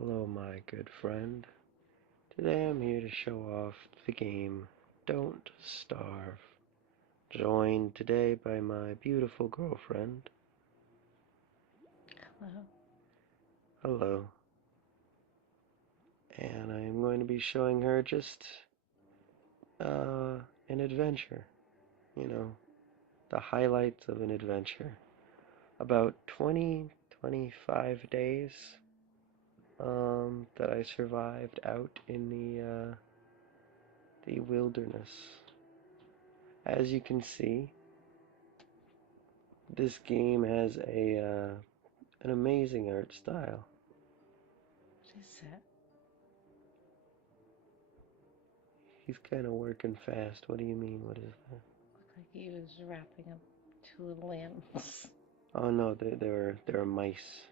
Hello, my good friend. Today I'm here to show off the game Don't Starve, joined today by my beautiful girlfriend. Hello. Hello. And I am going to be showing her just an adventure, you know, the highlights of an adventure. About 25 days that I survived out in the wilderness. As you can see, this game has an amazing art style. What is that? He's kind of working fast. What do you mean? What is that? Looked like he was wrapping up two little animals. Oh no, they're mice.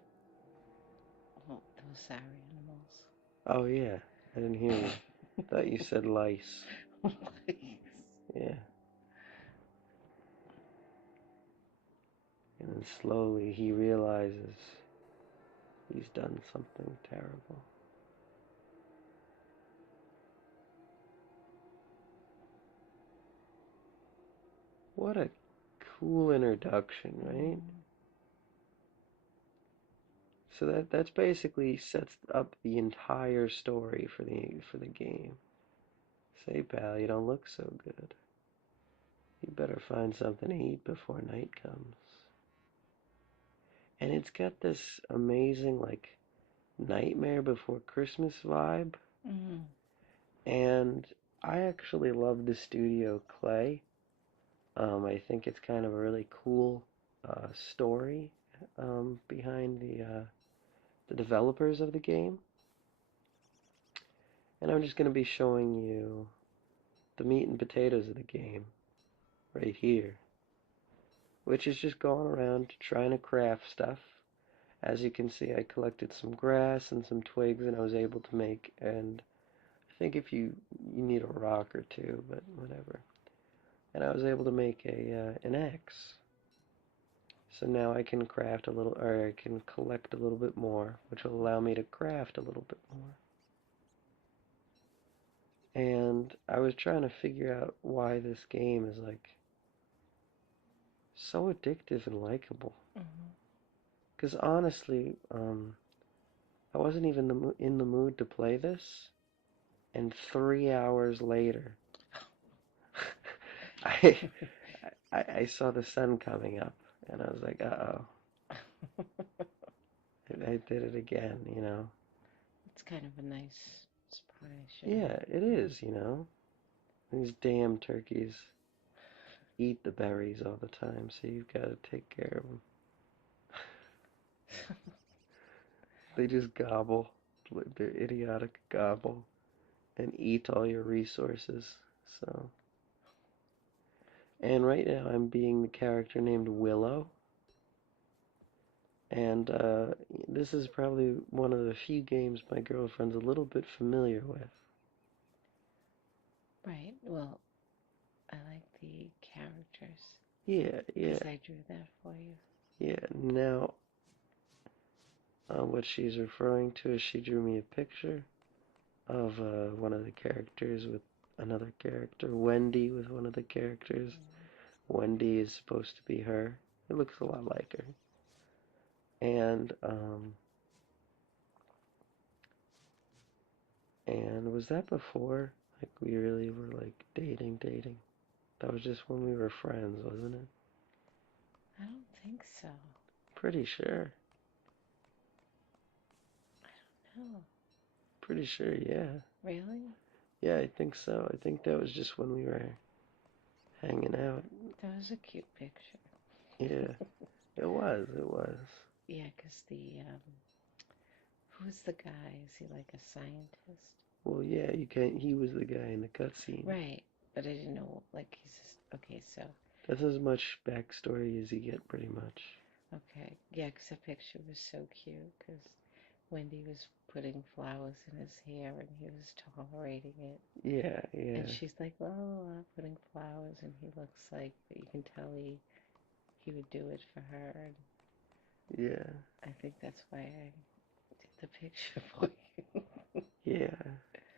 Oh, those sorry animals. Oh yeah, I didn't hear you. Thought you said lice. Please. Yeah. And then slowly he realizes he's done something terrible. What a cool introduction, right? Mm, So that's basically sets up the entire story for the game. Say, pal, you don't look so good. You better find something to eat before night comes. And it's got this amazing, like, Nightmare Before Christmas vibe. mm, And I actually love the studio Clay. I think it's kind of a really cool story behind the developers of the game. And I'm just going to be showing you the meat and potatoes of the game right here, which is just going around trying to craft stuff. As you can see, I collected some grass and some twigs, and I was able to make, and I think if you need a rock or two, but whatever. And I was able to make an axe. So now I can craft a little, or I can collect a little bit more, which will allow me to craft a little bit more. And I was trying to figure out why this game is like so addictive and likable. mm. Because honestly, I wasn't even in the mood to play this, and 3 hours later, I, I saw the sun coming up, and I was like, uh-oh, I did it again. It's kind of a nice surprise, Yeah, it is. These damn turkeys eat the berries all the time, so you've got to take care of them. They just gobble, their idiotic gobble, and eat all your resources. So, and right now I'm being the character named Willow, and this is probably one of the few games my girlfriend's a little bit familiar with. Right. Well, I like the characters Yeah, yeah, because I drew that for you. yeah. Now, what she's referring to is she drew me a picture of one of the characters with another character, Wendy with one of the characters. Mm. Wendy is supposed to be her. It looks a lot like her. And was that before like we really were like dating? That was just when we were friends, wasn't it? I don't think so. Pretty sure. No. Pretty sure, yeah. Really? Yeah, I think so. I think that was just when we were hanging out. That was a cute picture. Yeah, it was. Yeah, because who's the guy? Is he like a scientist? Well, yeah, he was the guy in the cutscene. Right, but I didn't know, like, he's just, okay, so, That's as much backstory as you get, pretty much. okay. Yeah, because the picture was so cute, because Wendy was putting flowers in his hair, and he was tolerating it. Yeah, yeah, And she's like, la, la, la, putting flowers, and he looks like, but you can tell he would do it for her, and yeah. I think that's why I did the the picture for you. Yeah,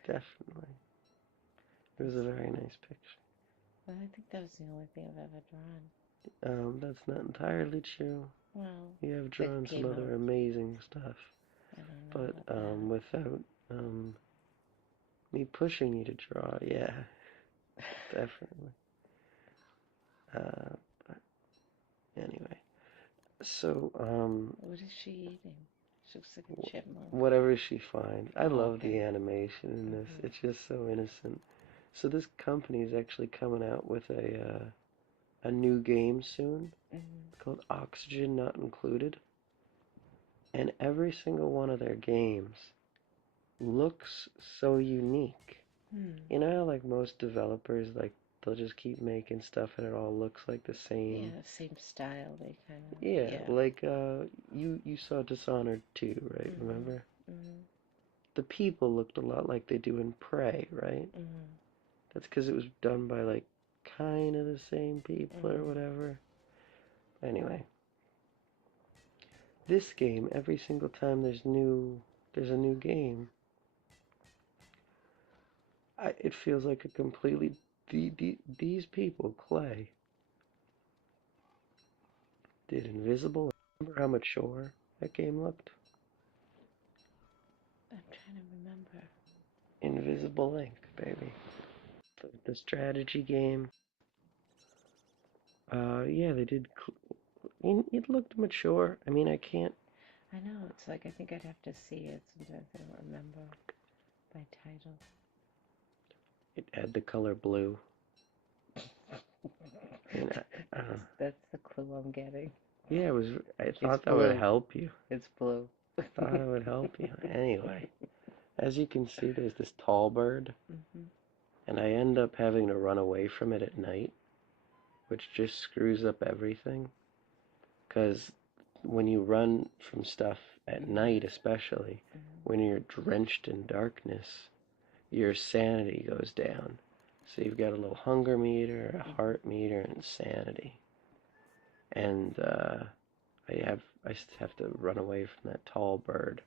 definitely. It was a very nice picture. Well, I think that was the only thing I've ever drawn. That's not entirely true. Well, You have that drawn some came other out. amazing stuff, I don't know but about that. without me pushing you to draw, yeah, definitely. But anyway, so What is she eating? She looks like a chipmunk. whatever she finds. I Oh, love the okay. animation in this. Mhm. It's just so innocent. So this company is actually coming out with a new game soon Mhm. called Oxygen Not Included, and every single one of their games looks so unique. Hmm. You know how like most developers like they'll just keep making stuff and it all looks like the same. Yeah, same style. They kind of. Yeah, Yeah. like you saw Dishonored 2, right? Mhm. Remember? Mhm. The people looked a lot like they do in Prey, right? Mhm. That's because it was done by like kind of the same people or Mhm. whatever. Anyway, this game, every single time there's a new game, it feels like a completely these people, Clay, did Invisible. Remember how mature that game looked? I'm trying to remember. Invisible Ink, baby. The strategy game. Yeah, they did. It looked mature. I mean, I can't. I know. It's like I think I'd have to see it. Sometimes I don't remember by title. It had the color blue. I mean, I don't know. That's the clue I'm getting. Yeah, it was. I It's thought that would blue. help you. It's blue. Thought it would help you. Anyway, as you can see, there's this tall bird, Mhm. and I end up having to run away from it at night, which just screws up everything. Because when you run from stuff at Mhm. night, especially Mhm. when you're drenched in darkness, your sanity goes down. So you've got a little hunger meter, a Mhm. heart meter, and sanity. And I just have to run away from that tall bird.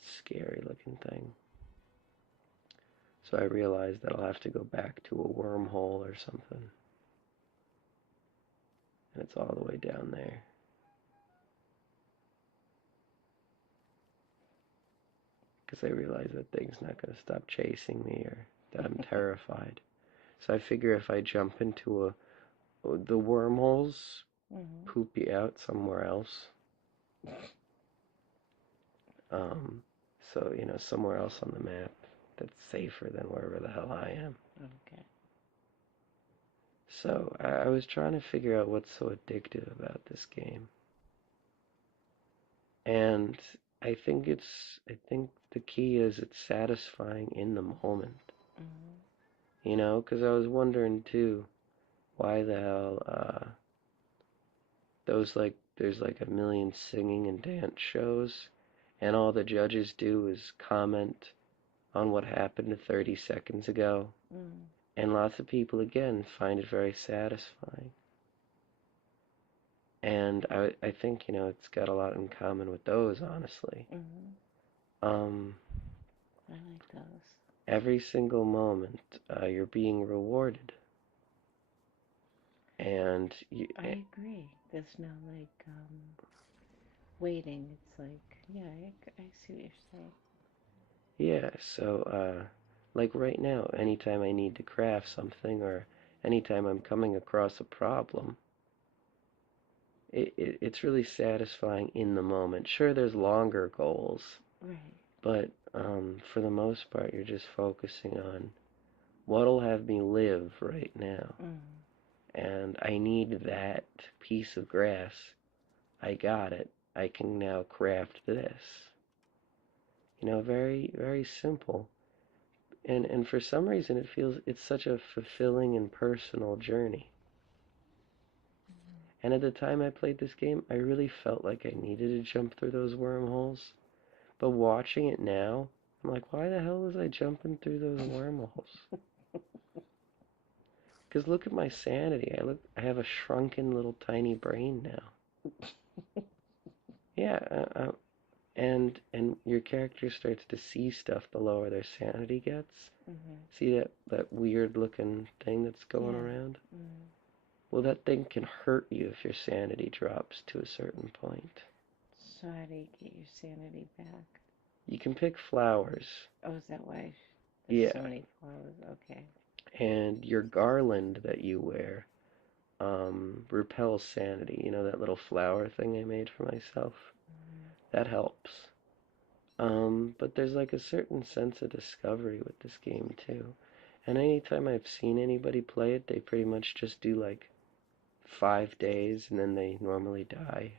Scary looking thing. So I realized that I'll have to go back to a wormhole or something. And it's all the way down there. Because I realize that thing's not going to stop chasing me or that I'm terrified. So I figure if I jump into the wormholes Mhm. poop you out somewhere else. Um, so, somewhere else on the map that's safer than wherever the hell I am. Okay. So I was trying to figure out what's so addictive about this game. And I think the key is it's satisfying in the moment. Mhm. Because I was wondering too, why the hell, there's like a million singing and dance shows, and all the judges do is comment on what happened 30 seconds ago. Mhm. And lots of people, again, find it very satisfying. And I think, it's got a lot in common with those, honestly. Mhm. Um, I like those. every single moment, you're being rewarded. And I agree. There's no like waiting. It's like, yeah, I see what you're saying. yeah, so, like right now, anytime I need to craft something or anytime I'm coming across a problem, it's really satisfying in the moment. Sure, there's longer goals, Right. but for the most part, you're just focusing on what'll have me live right now. Mhm. And I need that piece of grass. I got it. I can now craft this. Very, very simple. And for some reason, it's such a fulfilling and personal journey. And at the time I played this game, I really felt like I needed to jump through those wormholes. But watching it now, I'm like, why the hell was I jumping through those wormholes? Because look at my sanity. I have a shrunken little tiny brain now. Yeah, and your character starts to see stuff the lower their sanity gets. Mhm. See that weird looking thing that's going Yeah. around? Mhm. Well, that thing can hurt you if your sanity drops to a certain point. So how do you get your sanity back? You can pick flowers. Oh, is that why there's Yeah, so many flowers? Okay. and your garland that you wear repels sanity. You know that little flower thing I made for myself? Mhm. That helps. But there's like a certain sense of discovery with this game too. And anytime I've seen anybody play it, they pretty much just do like 5 days and then they normally die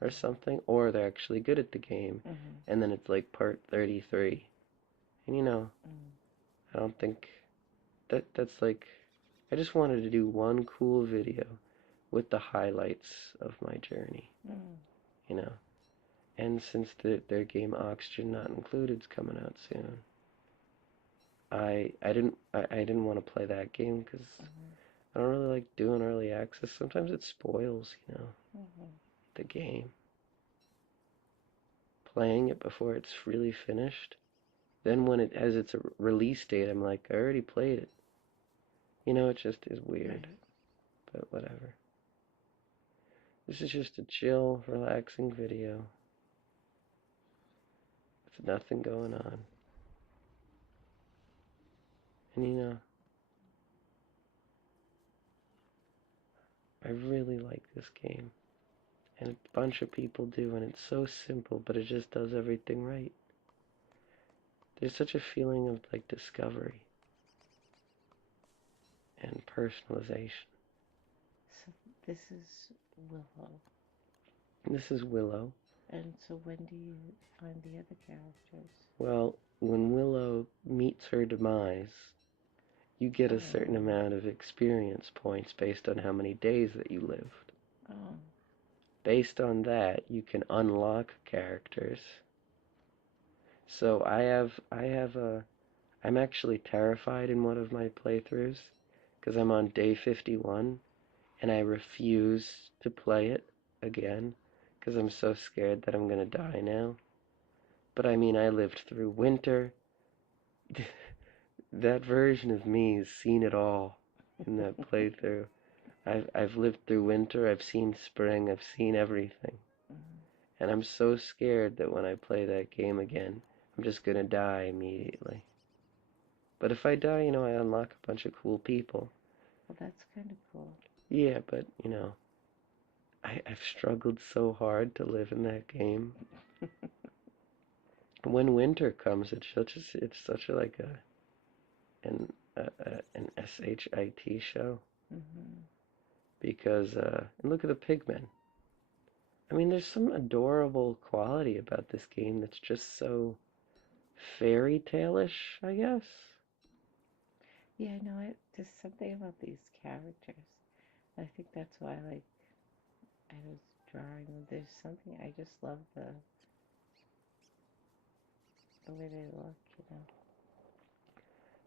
or something, or they're actually good at the game Mhm. and then it's like part 33. And Mhm. I don't think that's like I just wanted to do one cool video with the highlights of my journey, Mhm. you know. And since their game Oxygen Not Included is coming out soon, I didn't want to play that game because Mhm. I don't really like doing early access. Sometimes it spoils, Mhm. the game. Playing it before it's really finished. Then when it has its release date, I'm like, I already played it. It just is weird, Right. but whatever. This is just a chill, relaxing video. With nothing going on. And I really like this game. And a bunch of people do, and it's so simple, but it just does everything right. There's such a feeling of like discovery and personalization. So this is Willow. This is Willow. And so when do you find the other characters? Well, when Willow meets her demise, you get a certain Oh. amount of experience points based on how many days that you lived. Oh. Based on that, you can unlock characters. So I'm actually terrified in one of my playthroughs because I'm on day 51 and I refuse to play it again because I'm so scared that I'm gonna die now. But I mean, I lived through winter. That version of me has seen it all in that playthrough. I've lived through winter, I've seen spring, I've seen everything. Mhm. And I'm so scared that when I play that game again, I'm just gonna die immediately. But if I die, I unlock a bunch of cool people. Well, that's kind of cool. Yeah, but I've struggled so hard to live in that game. When winter comes, it's such a like an shit show Mhm. because and look at the pigmen. I mean, there's some adorable quality about this game that's just so fairy tale-ish, I guess. Yeah, I know it. There's something about these characters. I think that's why, like, I was drawing them. There's something I just love the way they look.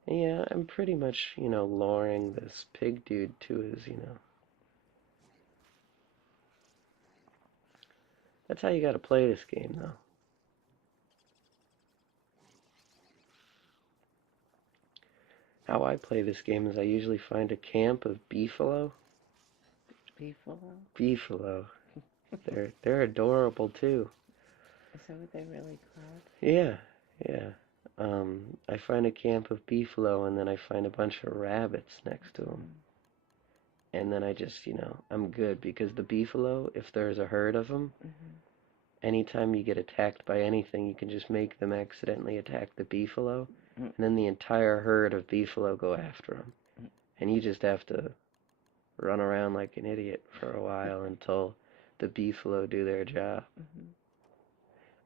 Yeah, I'm pretty much, luring this pig dude to his. That's how you gotta play this game, though. How I play this game is I usually find a camp of beefalo. Beefalo. Beefalo. They're adorable too. Is that what they're really called? Yeah, yeah. I find a camp of beefalo and then I find a bunch of rabbits next to them. Mm. And then I just, I'm good because the beefalo, if there's a herd of them, Mhm. anytime you get attacked by anything, you can just make them accidentally attack the beefalo, Mm. and then the entire herd of beefalo go after them. Mm. And you just have to run around like an idiot for a while until the beefalo do their job. Mhm.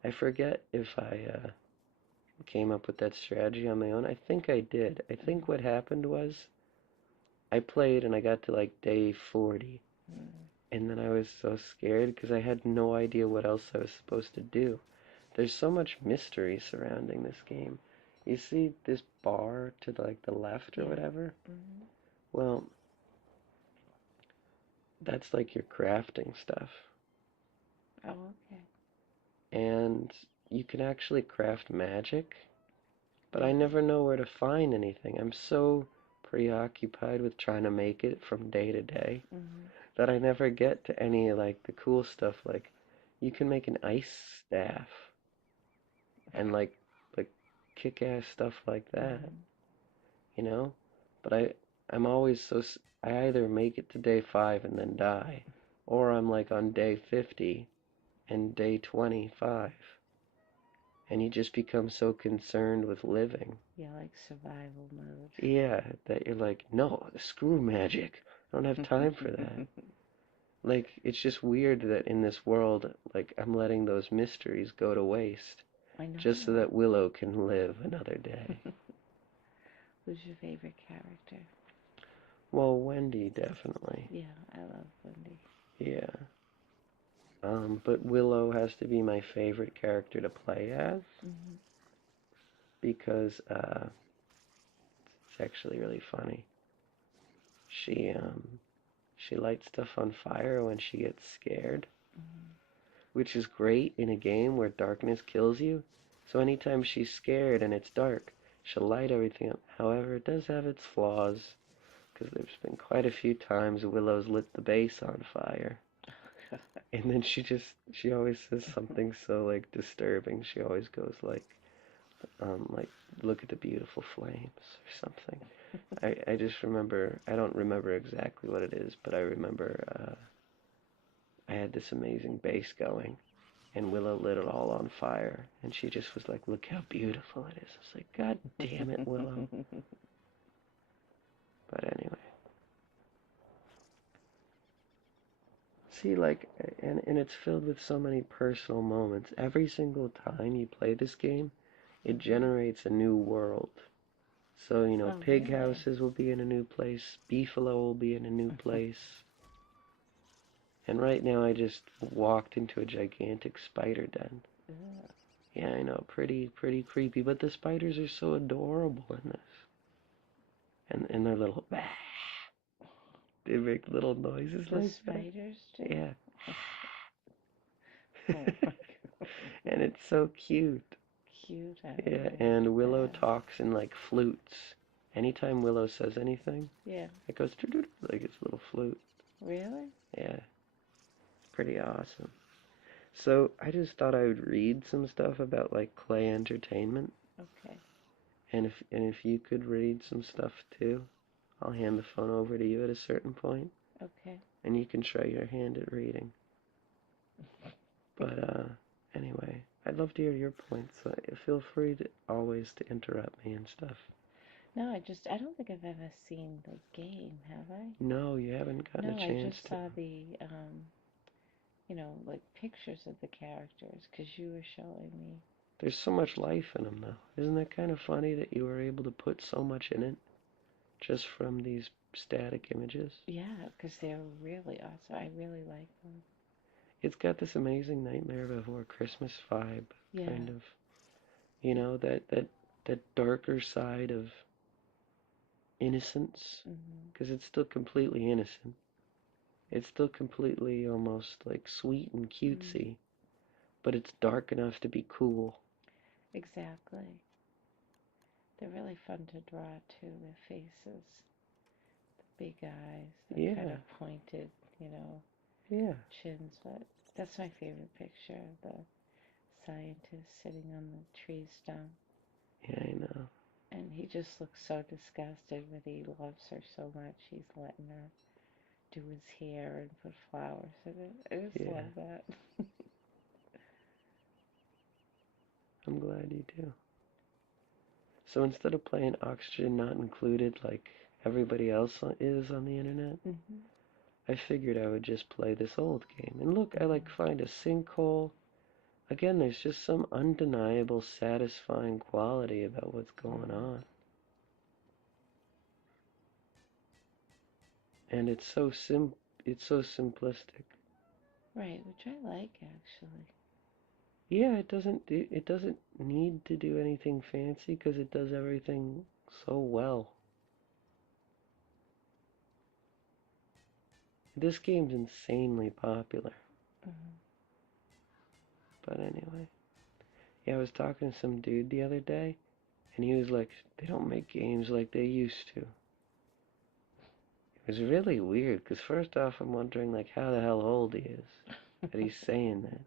I forget if I came up with that strategy on my own. I think I did. I think what happened was I played and I got to like day 40, Mm. and then I was so scared because I had no idea what else I was supposed to do. There's so much mystery surrounding this game. You see this bar to like the left or Yeah. whatever? Mhm. Well, that's like your crafting stuff. Oh, okay. and you can actually craft magic, but I Really? never know where to find anything. I'm so preoccupied with trying to make it from day to day Mm-hmm. that I never get to any like the cool stuff. Like you can make an ice staff and like kick-ass stuff like that, Mm-hmm. you know? But I'm always I either make it to day 5 and then die, or I'm like on day 50 and day 25, and you just become so concerned with living. Yeah, like survival Yeah, that you're like, no, screw magic. I don't have time for that. mode. Like, it's just weird that in this world, like, I'm letting those mysteries go to waste I just so know. that Willow can live another day. Who's your favorite character? Well, Wendy, definitely. Yeah, I love Wendy. Yeah. But Willow has to be my favorite character to play as Mm-hmm. because it's actually really funny. She she lights stuff on fire when she gets scared, Mm-hmm. which is great in a game where darkness kills you. So anytime she's scared and it's dark, she'll light everything up. However, it does have its flaws, because there's been quite a few times Willow's lit the base on fire. And then she always says something so like disturbing. She always goes like look at the beautiful flames or something. I just remember, I don't remember exactly what it is, but I remember I had this amazing base going, and Willow lit it all on fire, and she just was like, look how beautiful it is. I was like, God damn it, Willow. But anyway. See, like, and it's filled with so many personal moments. Every single time you play this game, it Mm-hmm. generates a new world. So, Oh, pig really? houses will be in a new place, beefalo will be in a new place. And right now I just walked into a gigantic spider den. Ugh. Yeah, I know, pretty creepy, but the spiders are so adorable in this. And they're little, they make little noises The like that. spiders do? Yeah. Oh my god. And it's so cute. Cute, I Yeah, like and Willow that. talks in like flutes. Anytime Willow says anything, Yeah. it goes like it's a little flute. Really? Yeah, pretty awesome. So I just thought I would read some stuff about like Clay Entertainment, Okay. and if you could read some stuff too, I'll hand the phone over to you at a certain point, Okay. and you can try your hand at reading. But anyway, I'd love to hear your points. So feel free to always to interrupt me and stuff. No, I don't think I've ever seen the game, have I? No, you haven't gotten a No, I chance just to. saw the, like pictures of the characters because you were showing me. There's so much life in them, though. Isn't that kind of funny that you were able to put so much in it just from these static images? Yeah, because they're really awesome. I really like them. It's got this amazing Nightmare Before Christmas vibe, Yeah. kind of. That darker side of innocence, Hmm. because it's still completely innocent. It's still completely almost like sweet and Mm. cutesy, but it's dark enough to be cool. Exactly. They're really fun to draw too, their faces. Big eyes, the kind Yeah, of pointed, you know, yeah, chins. But that's my favorite picture, the scientist sitting on the tree stump. yeah, I know. And he just looks so disgusted, but he loves her so much. He's letting her do his hair and put flowers in it. I just Yeah, love that. I'm glad you do. So instead of playing Oxygen Not Included like everybody else is on the internet, Hmm. I figured I would just play this old game. And look, I like Hmm. find a sinkhole. Again, there's just some undeniable, satisfying quality about what's going Hmm. on. And it's so simplistic. Right, which I like actually. Yeah, it doesn't need to do anything fancy because it does everything so well. This game's insanely popular. Hmm. But anyway, yeah, I was talking to some dude the other day, and he was like, they don't make games like they used to. It was really weird, because first off, I'm wondering, like, how the hell old he is that he's saying that,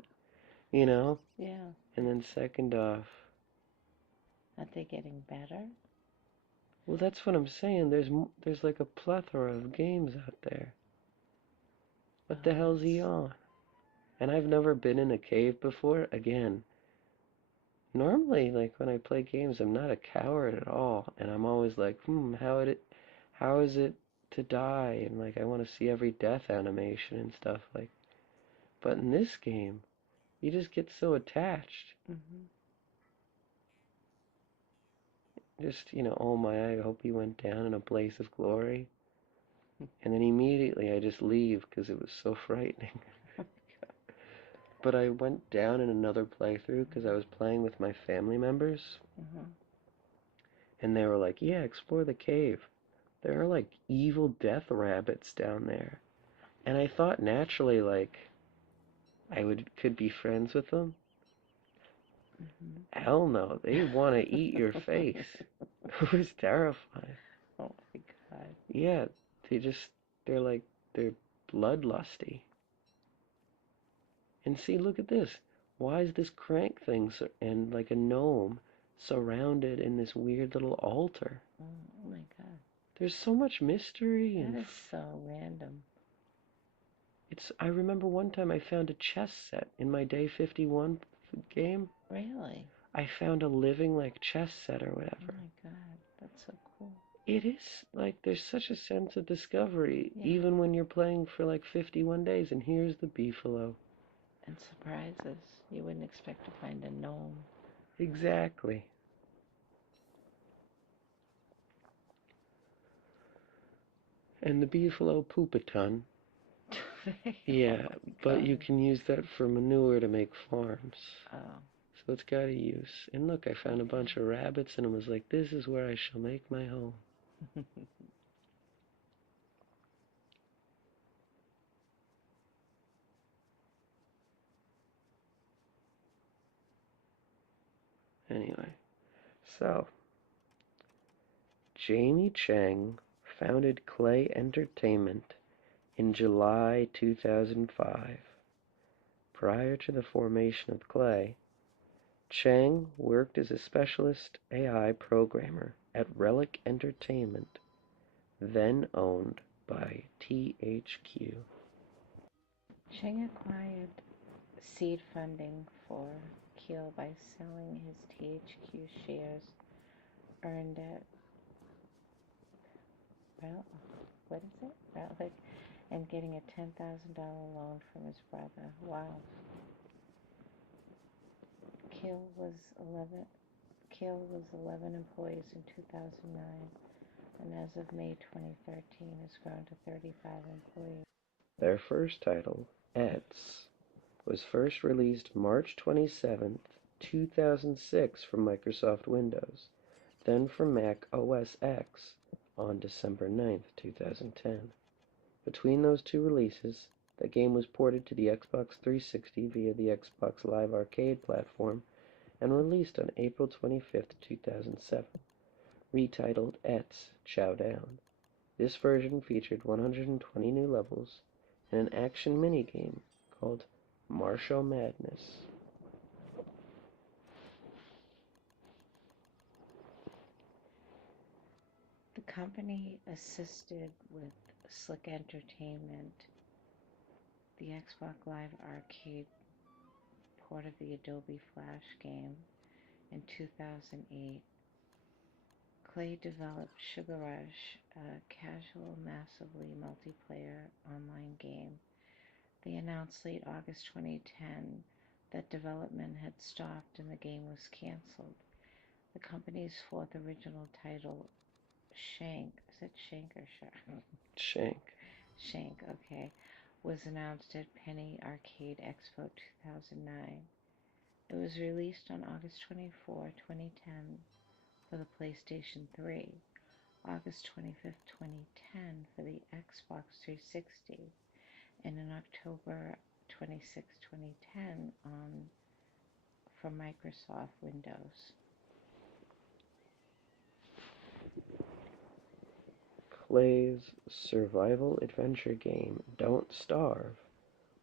you know? Yeah. And then second off, Aren't they getting better? well, that's what I'm saying. There's like a plethora of games out there. What the hell's he on? And I've never been in a cave before. Again, normally, like when I play games, I'm not a coward at all, and I'm always like, how is it to die? And like, I want to see every death animation and stuff. Like, but in this game, you just get so attached. Mm-hmm. Just, oh my, I hope he went down in a blaze of glory. And then immediately I just leave because it was so frightening. But I went down in another playthrough because I was playing with my family members, Mm-hmm. and they were like, yeah, explore the cave. There are like evil death rabbits down there. And I thought naturally, like, could be friends with them. Mm-hmm. Hell no, they want to eat your face. It was terrifying. Oh my God. Yeah, they're bloodlusty. And see, look at this. Why is this crank thing and like a gnome surrounded in this weird little altar? Oh my God. There's so much mystery That and is so random. I remember one time I found a chess set in my day 51 game. Really? I found a living like chess set or Oh whatever. my God. That's so cool. It is like there's such a sense of discovery Yeah. even when you're playing for like 51 days, and here's the beefalo. And surprises. You wouldn't expect to find a gnome. Exactly. And the beefalo poop a ton. Yeah, Oh my but you God. can use that for manure to make farms. Oh. So it's got a use. And look, I found a bunch of rabbits and it was like, this is where I shall make my home. Anyway, so Jamie Cheng founded Clay Entertainment in July 2005. Prior to the formation of Clay, Cheng worked as a specialist AI programmer at Relic Entertainment, then owned by THQ. Cheng acquired seed funding for Keel by selling his THQ shares earned at what is it? Relic, and getting a $10,000 loan from his brother. Wow. Keel was 11 employees in 2009, and as of May 2013 has grown to 35 employees. Their first title, Eds, was first released March 27, 2006 for Microsoft Windows, then for Mac OS X on December 9, 2010. Between those two releases, the game was ported to the Xbox 360 via the Xbox Live Arcade platform and released on April 25, 2007, retitled Ets Chow Down. This version featured 120 new levels and an action minigame called Martial Madness. The company assisted with Slick Entertainment, the Xbox Live Arcade port of the Adobe Flash game in 2008. Clay developed Sugar Rush, a casual, massively multiplayer online game. They announced late August 2010 that development had stopped and the game was canceled. The company's fourth original title, Shank, is it Shank or Shark? Shank. Shank, okay, was announced at Penny Arcade Expo 2009. It was released on August 24, 2010 for the PlayStation 3, August 25th, 2010 for the Xbox 360, and in October 26, 2010 on for Microsoft Windows. Clay's survival adventure game Don't Starve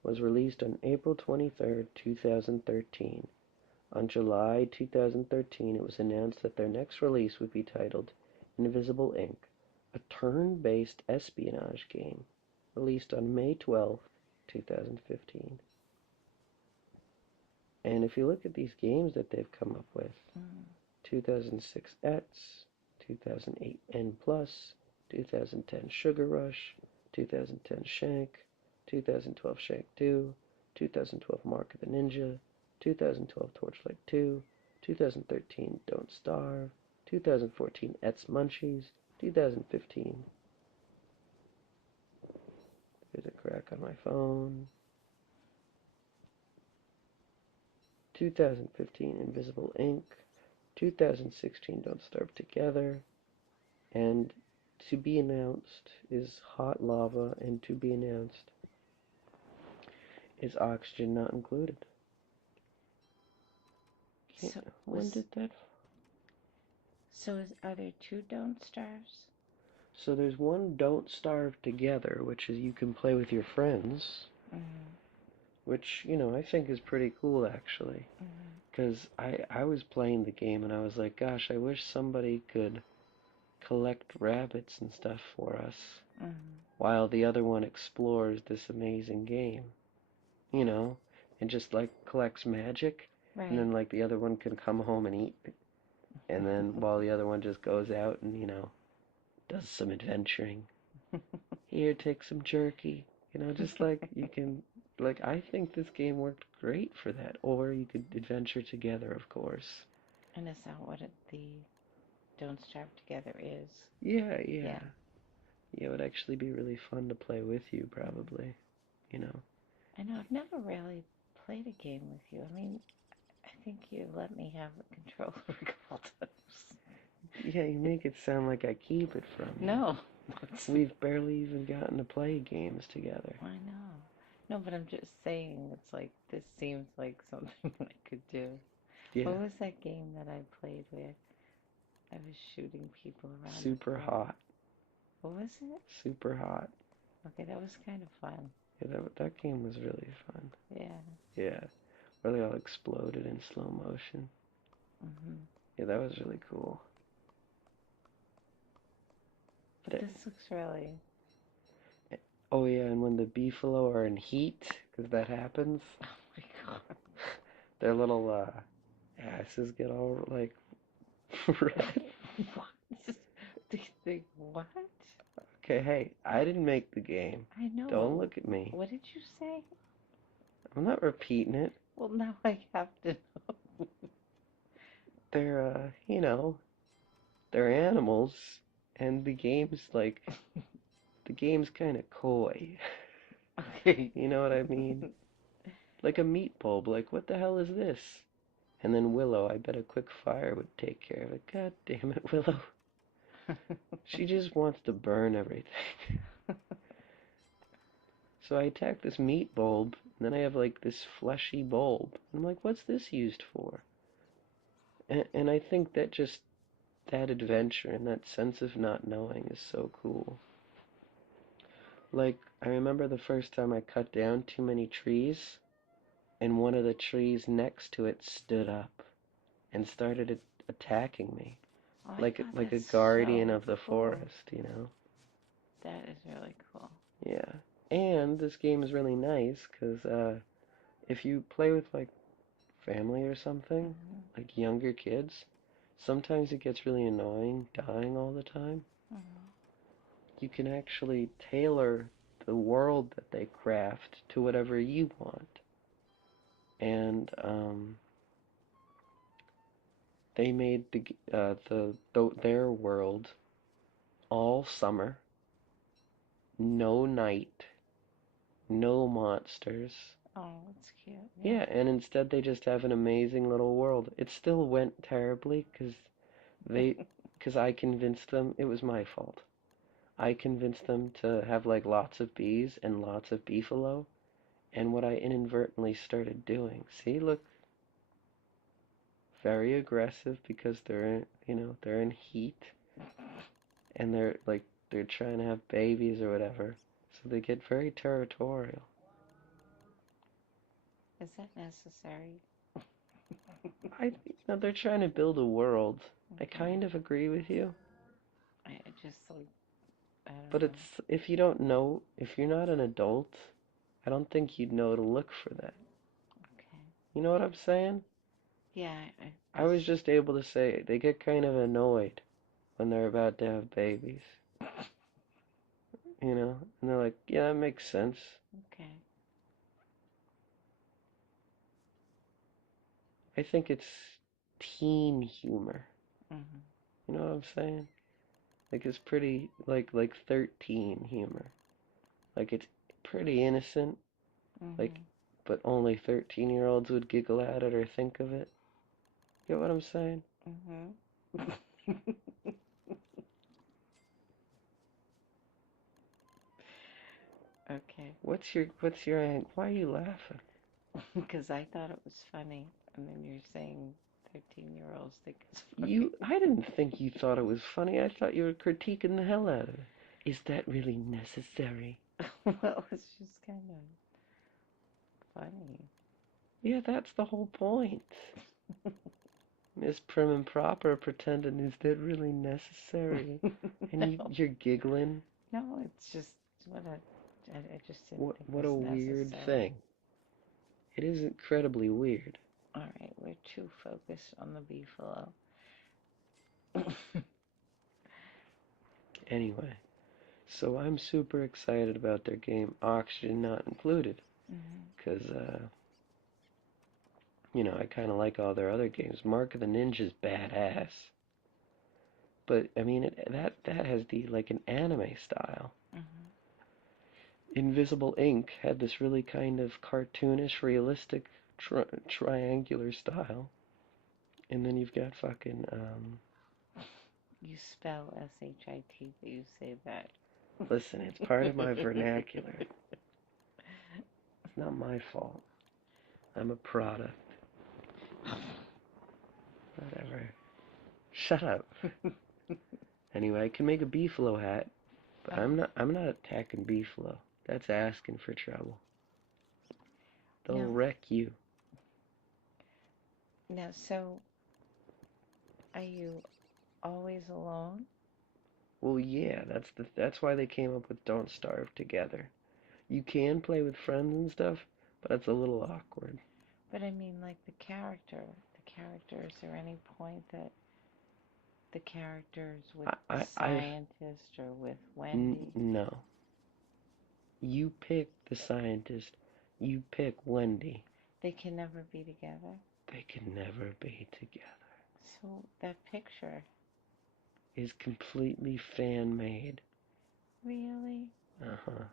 was released on April 23, 2013. On July 2013, it was announced that their next release would be titled Invisible Ink, a turn-based espionage game, released on May 12, 2015. And if you look at these games that they've come up with, 2006 ETS, 2008 N+, 2010 Sugar Rush, 2010 Shank, 2012 Shank 2, 2012 Mark of the Ninja, 2012 Torchlight 2, 2013 Don't Starve, 2014 ETS Munchies, 2015. There's a crack on my phone. 2015 Invisible Ink, 2016 Don't Starve Together, and to be announced is Hot Lava, and to be announced is Oxygen Not Included. So When did that? are there two Don't Starves? So there's one Don't Starve Together, which is you can play with your friends, which, I think is pretty cool actually. Because I was playing the game and I was like, gosh, I wish somebody could collect rabbits and stuff for us while the other one explores this amazing game, and just like collects magic. Right. And then like the other one can come home and eat, and then while the other one just goes out and does some adventuring. Here, take some jerky. Just like you can, like, I think this game worked great for that. Or you could adventure together, of course. And is that what the Don't Starve Together is? Yeah. It would actually be really fun to play with you, probably. I know, I've never really played a game with you. I mean, I think you let me have the controller a couple times. Yeah, you make it sound like I keep it from you. No. We've barely even gotten to play games together. I know. No, but I'm just saying, it's like, this seems like something I could do. Yeah. What was that game that I played where I was shooting people around? Super Hot. What was it? Super Hot. Okay, that was kind of fun. Yeah, that game was really fun. Yeah. Yeah, where they all exploded in slow motion. Yeah, that was really cool. But this looks really... Oh yeah, and when the beefalo are in heat, because that happens. Oh my god. Their little asses get all like red. What? What? Okay, hey, I didn't make the game. I know. Don't look at me. What did you say? I'm not repeating it. Well, now I have to know. They're, they're animals, and the game's like, the game's kind of coy. Okay. You know what I mean? Like a meat bulb, like, what the hell is this? And then Willow, I bet a quick fire would take care of it. God damn it, Willow. She just wants to burn everything. So I attack this meat bulb, and then I have like this fleshy bulb. I'm like, what's this used for? And I think that just that adventure and that sense of not knowing is so cool. Like, I remember the first time I cut down too many trees, and one of the trees next to it stood up and started attacking me. Oh, like a guardian so of the cool. forest, That is really cool. Yeah. And this game is really nice because if you play with like family or something, like younger kids, sometimes it gets really annoying dying all the time. You can actually tailor the world that they craft to whatever you want. And they made their world all summer, no night, no monsters. Oh, that's cute. Yeah, and instead they just have an amazing little world. It still went terribly because I convinced them. It was my fault. I convinced them to have like lots of bees and lots of beefalo, and what I inadvertently started doing. See, look. very aggressive because they're in heat and they're trying to have babies or whatever. So they get very territorial. Is that necessary? They're trying to build a world. I Okay. kind of agree with you, I just like, I don't but know. it's if you don't know, if you're not an adult, I don't think you'd know to look for that. Okay. You know what I'm saying? Yeah, I was just able to say they get kind of annoyed when they're about to have babies, and they're like, yeah, that makes sense. okay. I think it's teen humor. Mhm. You know what I'm saying? Like it's pretty like 13 humor. Like it's pretty innocent. Like, Mhm. but only 13-year-olds would giggle at it or think of it. Get what I'm saying? Mhm. Okay. why are you laughing? Because I thought it was funny, and then you're saying 13-year-olds think it's funny. I didn't think you thought it was funny. I thought you were critiquing the hell out of it. Is that really necessary? Well, it's just kind of funny. Yeah, that's the whole point. Miss Prim and Proper pretending, is that really necessary? And No, you're giggling. no, it's just what I just didn't think What was a weird necessary. thing. It is incredibly weird. All right, we're too focused on the beefalo. Anyway, so I'm super excited about their game, Oxygen Not Included, Mhm. because I kind of like all their other games. Mark of the Ninja's badass, but I mean that has the like an anime style. Mhm. Invisible Ink had this really kind of cartoonish, realistic triangular style, and then you've got fucking You spell shit, but you say that. listen, it's part of my vernacular. It's not my fault. I'm a product. Whatever. Shut up. Anyway, I can make a beefalo hat, but I'm not attacking beefalo. That's asking for trouble. They'll No, wreck you. no. So, are you always alone? Well, yeah, that's why they came up with Don't Starve Together. You can play with friends and stuff, but it's a little awkward. But I mean, like the character. The character. Is there any point that the characters with the I've scientist or with Wendy, no. You pick the scientist. You pick Wendy. they can never be together? They can never be together. So that picture, Is completely fan made. really? Uh-huh.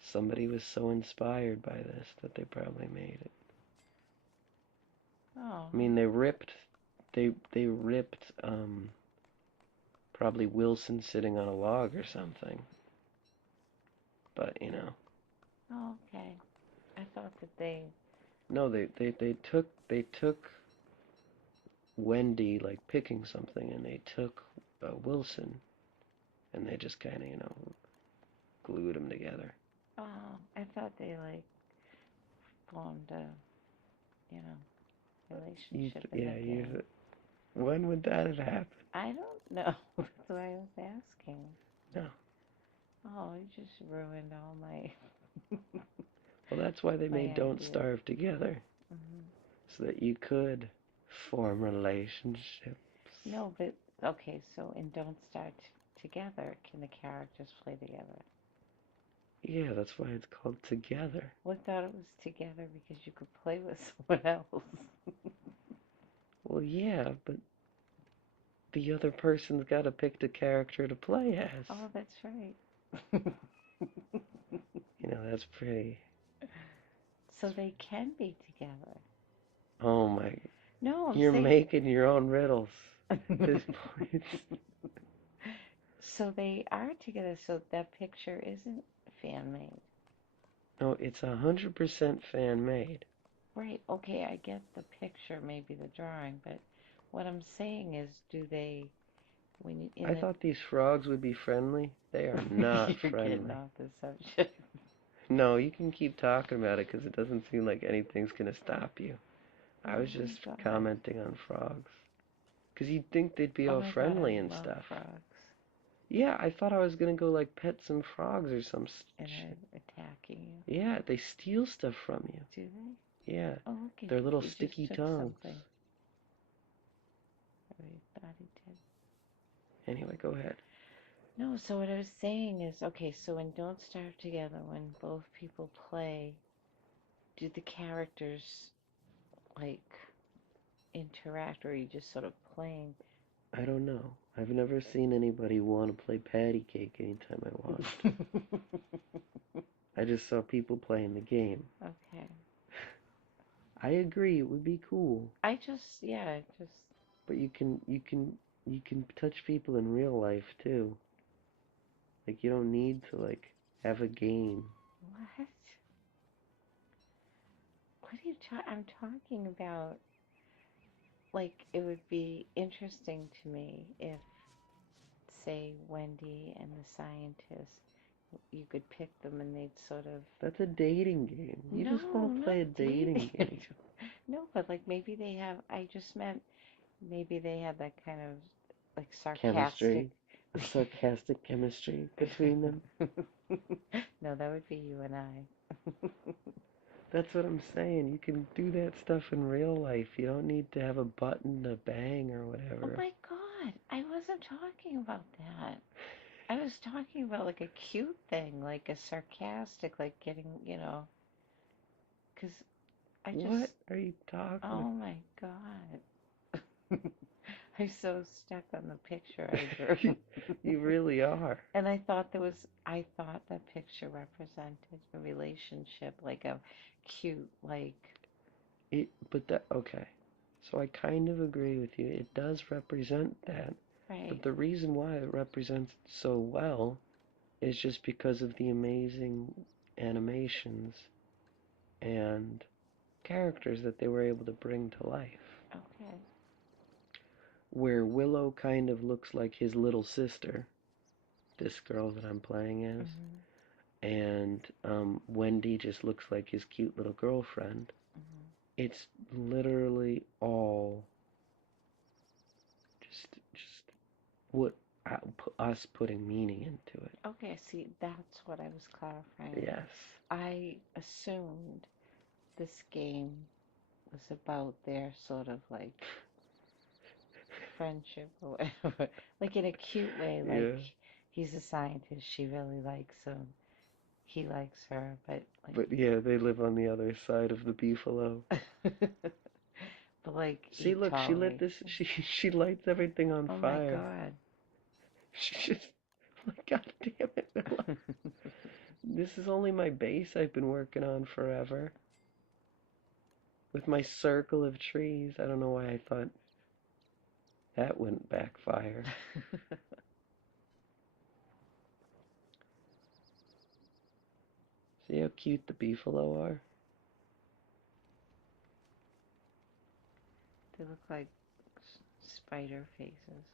Somebody was so inspired by this that they probably made it. Oh, I mean, they ripped probably Wilson sitting on a log or something. But oh, okay. I thought that they. no, they took Wendy like picking something, and they took Wilson, and they just kind of glued them together. Oh, I thought they like formed a, you know, relationship in the Yeah, game. when would that have happened? I don't know. That's why I was asking. No. Oh, you just ruined all my Well, that's why they my made Don't ideas. Starve Together, Hmm. so that you could form relationships. No, but okay. So in Don't Start Together, can the characters play together? Yeah, that's why it's called Together. Well, I thought it was together because you could play with someone else. Well, yeah, but the other person's got to pick the character to play as. Oh, that's right. That's pretty. So they can be together. Oh my. No, I'm You're saying. making your own riddles at this point. So they are together. So that picture isn't fan made. No, it's 100% fan made. right, okay, I get the picture, maybe the drawing, but what I'm saying is, do they, when you, in I the, thought these frogs would be friendly. They are not you're getting friendly. off the subject. No, you can keep talking about it because it doesn't seem like anything's gonna stop you. I Oh was my just god. commenting on frogs. Because you'd think they'd be Oh all my god, I friendly and love stuff. frogs. Yeah, I thought I was gonna go like pet some frogs or some And shit. they're attacking you. Yeah, they steal stuff from you. Do they? Yeah, Oh, look, their little he just sticky took tongues. something. Or he thought he did. Anyway, go ahead. No, so what I was saying is, okay, so in Don't Starve Together, when both people play, do the characters, like, interact, or are you just sort of playing? I don't know. I've never seen anybody want to play patty cake anytime I watched. I just saw people playing the game. Okay. I agree, it would be cool, Yeah, just, but you can touch people in real life too. Like you don't need to like have a game. what? What are you talking? I'm talking about, like, it would be interesting to me if, say, Wendy and the scientist, you could pick them and they'd sort of. That's a dating game. You just No, want to not play a dating dating. game. No, but like maybe they have. I just meant maybe they had that kind of like sarcastic. Chemistry, a sarcastic chemistry between them. No, that would be you and I. That's what I'm saying. You can do that stuff in real life. You don't need to have a button to bang or Oh whatever. my God, I wasn't talking about that. I was talking about like a cute thing, like a sarcastic, like getting, because I just, What are you talking oh my God. I'm so stuck on the picture I drew. about? You really are. And I thought that picture represented a relationship, like a cute, like, Okay. So I kind of agree with you. It does represent that. right, But the reason why it represents it so well is just because of the amazing animations and characters that they were able to bring to life. okay. Where Willow kind of looks like his little sister, this girl that I'm playing as, Hmm. and Wendy just looks like his cute little girlfriend. Hmm. It's literally all just what us putting meaning into it. Okay, see, that's what I was clarifying. Yes. I assumed this game was about their sort of like friendship or whatever, like in a cute way, like Yeah. he's a scientist, she really likes him, he likes her, but But yeah, they live on the other side of the beefalo. like, but like See, he look, she lit tolerates this. her. She lights everything on Oh my fire. God. She just like, God damn it, Bella. This is only my base I've been working on forever. With my circle of trees. I don't know why I thought that wouldn't backfire. See how cute the beefalo are? They look like spider faces.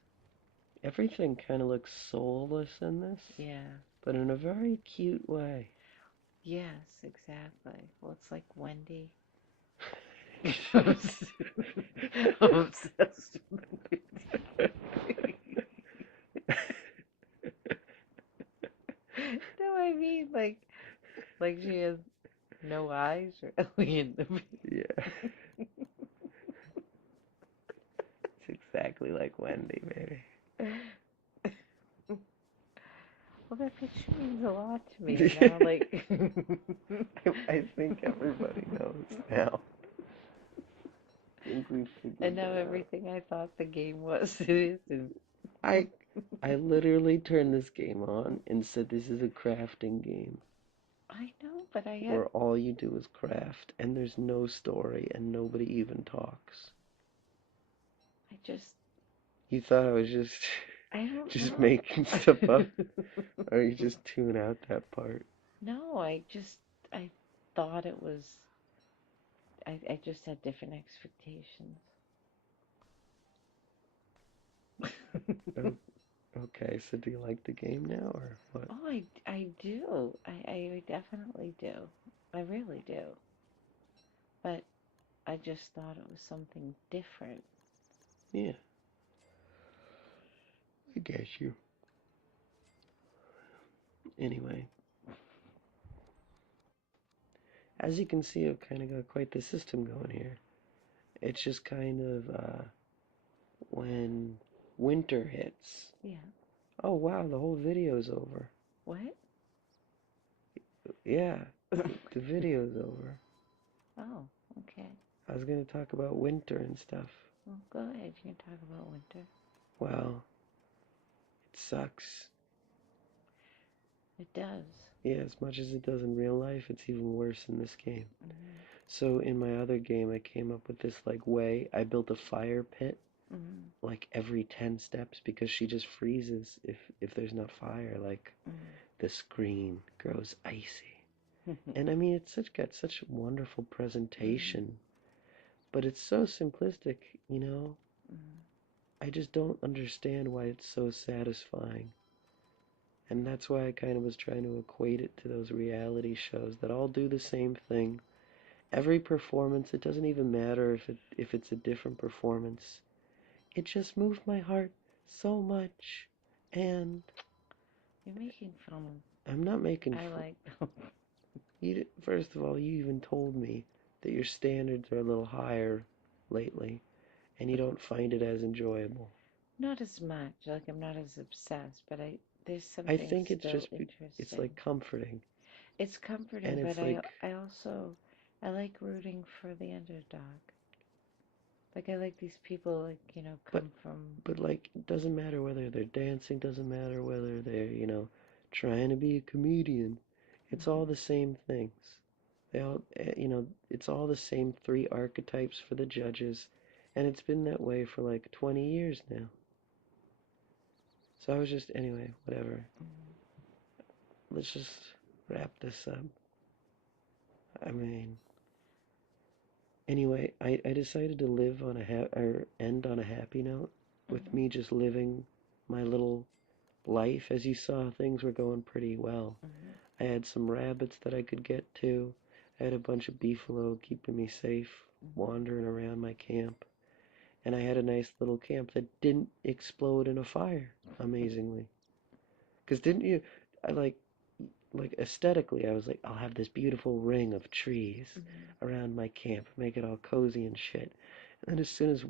Everything kind of looks soulless in this, Yeah. but in a very cute way. Yes, exactly. Well, it's like Wendy. I'm obsessed with Wendy. No, I mean like she has no eyes or alien the Yeah, it's exactly like Wendy, baby. Well, that picture means a lot to me, and now like I think everybody knows now. I think we've and figured now that out. everything I thought the game was, it isn't. I I literally turned this game on and said this is a crafting game I know, but I had where all you do is craft and there's no story and nobody even talks. I just You thought I was just I don't just know. making stuff up, or you just tune out that part? No, I thought it was I just had different expectations. Oh, okay, so do you like the game now, or what? Oh, I do. I definitely do. I really do. But I just thought it was something different. Yeah, I guess you. Anyway, as you can see, I've kind of got quite the system going here. It's just kind of when winter hits. Yeah. Oh wow, the whole video's over. What? Yeah, the video's over. Oh, okay. I was gonna talk about winter and stuff. Well, go ahead. You can talk about winter. Well, it sucks. It does. Yeah, as much as it does in real life, it's even worse in this game. Mm-hmm. So in my other game, I came up with this like way. I built a fire pit Mm-hmm. like every 10 steps because she just freezes if there's not fire. Like the screen grows icy. Mm-hmm. And I mean, it's such got such wonderful Mm-hmm. presentation, but it's so simplistic, you know? I just don't understand why it's so satisfying. And that's why I kind of was trying to equate it to those reality shows that all do the same thing. Every performance, it doesn't even matter if it's a different performance. It just moved my heart so much. And You're making fun I'm not making of. I fun. like. You, first of all, you even told me that your standards are a little higher lately, and you don't find it as enjoyable. Not as much. Like I'm not as obsessed, but there's I something think it's still just it's interesting. like comforting, It's comforting, and but it's like, I also I like rooting for the underdog. Like I like these people like, but come from. like it doesn't matter whether they're dancing, doesn't matter whether they're trying to be a comedian. It's all the Mhm. same things. They all it's all the same three archetypes for the judges, and it's been that way for like 20 years now. So I was just anyway, whatever. Mhm. Let's just wrap this up. I mean, anyway, I decided to live on or end on a happy note with Mhm. me just living my little life. As you saw, things were going pretty well. Mhm. I had some rabbits that I could get to. I had a bunch of beefalo keeping me safe, Mhm. wandering around my camp. And I had a nice little camp that didn't explode in a fire, amazingly. Because didn't you, I like aesthetically, I was like, I'll have this beautiful ring of trees Mhm. around my camp, make it all cozy and shit. And then as soon as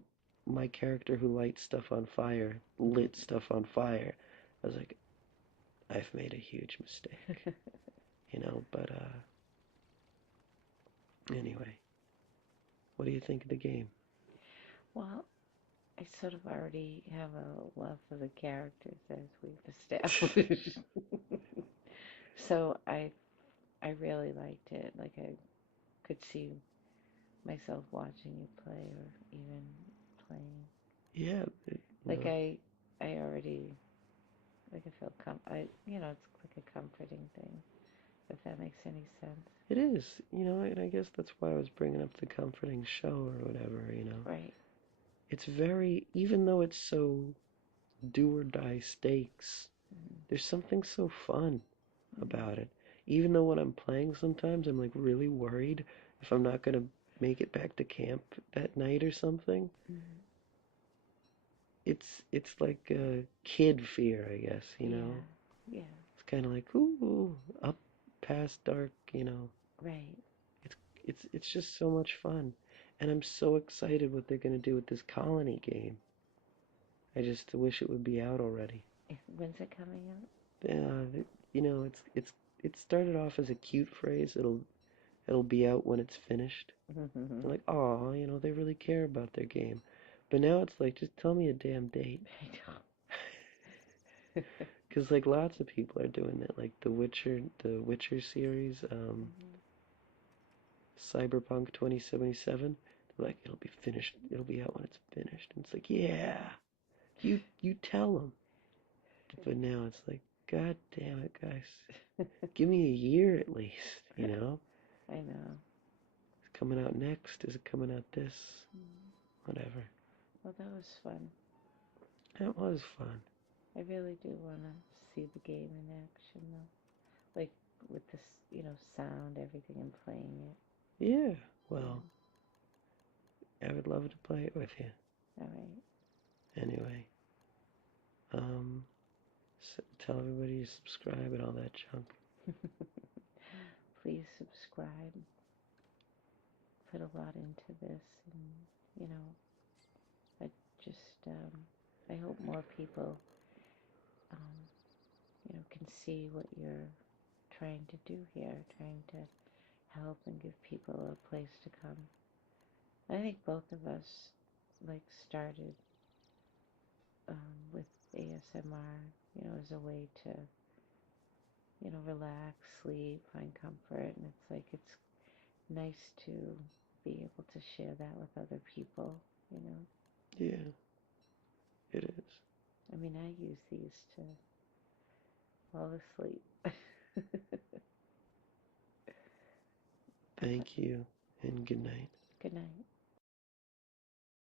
my character who lights stuff on fire lit stuff on fire, I was like, I've made a huge mistake, But anyway, what do you think of the game? Well, I sort of already have a love for the characters as we've established. So I really liked it. Like I could see myself watching you play or even playing. Yeah, Like I already like I feel it's like a comforting thing. If that makes any sense. it is, and I guess that's why I was bringing up the comforting show or whatever. Right. It's very, even though it's so do or die stakes, Mm-hmm. there's something so fun about Mm-hmm. it. Even though when I'm playing sometimes I'm like really worried if I'm not gonna make it back to camp that night or something. Mm-hmm. It's like a kid fear, I guess. Yeah. Yeah. It's kind of like ooh, up past dark. Right. It's it's just so much fun, and I'm so excited what they're gonna do with this colony game. I just wish it would be out already. When's it coming out? It started off as a cute phrase. It'll be out when it's finished. Mm-hmm. I'm like, oh, they really care about their game. But now it's like, just tell me a damn date. I know. Because like lots of people are doing that, like the Witcher series, Mm-hmm. Cyberpunk 2077. They're like, it'll be finished. It'll be out when it's finished. And it's like, yeah, you tell them. But now it's like, God damn it, guys. Give me a year at least. I know. It's coming out next? Is it coming out this? Mm. Whatever. Well, that was fun. That was fun. I really do want to see the game in action, though. Like with this, sound, everything, and playing it. Yeah. Well, I would love to play it with you. All right. Anyway, tell everybody you subscribe and all that junk. Please subscribe. Put a lot into this, and I just I hope more people can see what you're trying to do here, trying to help and give people a place to come. I think both of us started with ASMR, as a way to relax, sleep, find comfort, and it's nice to be able to share that with other people. Yeah, it is. I mean, I use these to fall asleep. Thank you and good night. Good night.